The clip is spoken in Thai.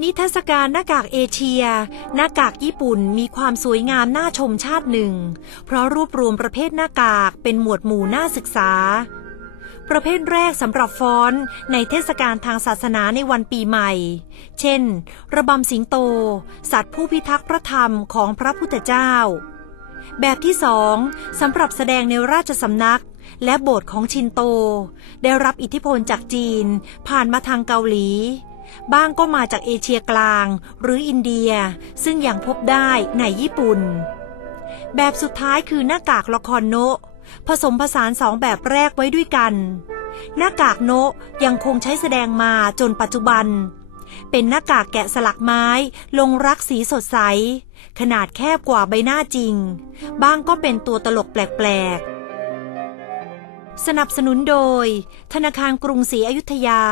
เทรรศกาลหน้ากากเอเชีย หน้ากากญี่ปุ่นมีความสวยงามน่าชมชาติหนึ่ง เพราะรวบรวมประเภทหน้ากากเป็นหมวดหมู่น่าศึกษา ประเภทแรกสำหรับฟ้อนในเทศกาลทางศาสนาในวันปีใหม่ เช่น ระบำสิงโต สัตว์ผู้พิทักษ์พระธรรมของพระพุทธเจ้า แบบที่สองสำหรับแสดงในราชสำนักและโบสถ์ของชินโต ได้รับอิทธิพลจากจีนผ่านมาทางเกาหลี บ้างก็มาจากเอเชียกลาง หรืออินเดีย ซึ่งยังพบได้ในญี่ปุ่น แบบสุดท้ายคือหน้ากากละครโนะผสมผสานสองแบบแรกไว้ด้วยกัน หน้ากากโนะยังคงใช้แสดงมาจนปัจจุบัน เป็นหน้ากากแกะสลักไม้ลงรักสีสดใส ขนาดแคบกว่าใบหน้าจริง บ้างก็เป็นตัวตลกแปลกๆ สนับสนุนโดย ธนาคารกรุงศรีอยุธยา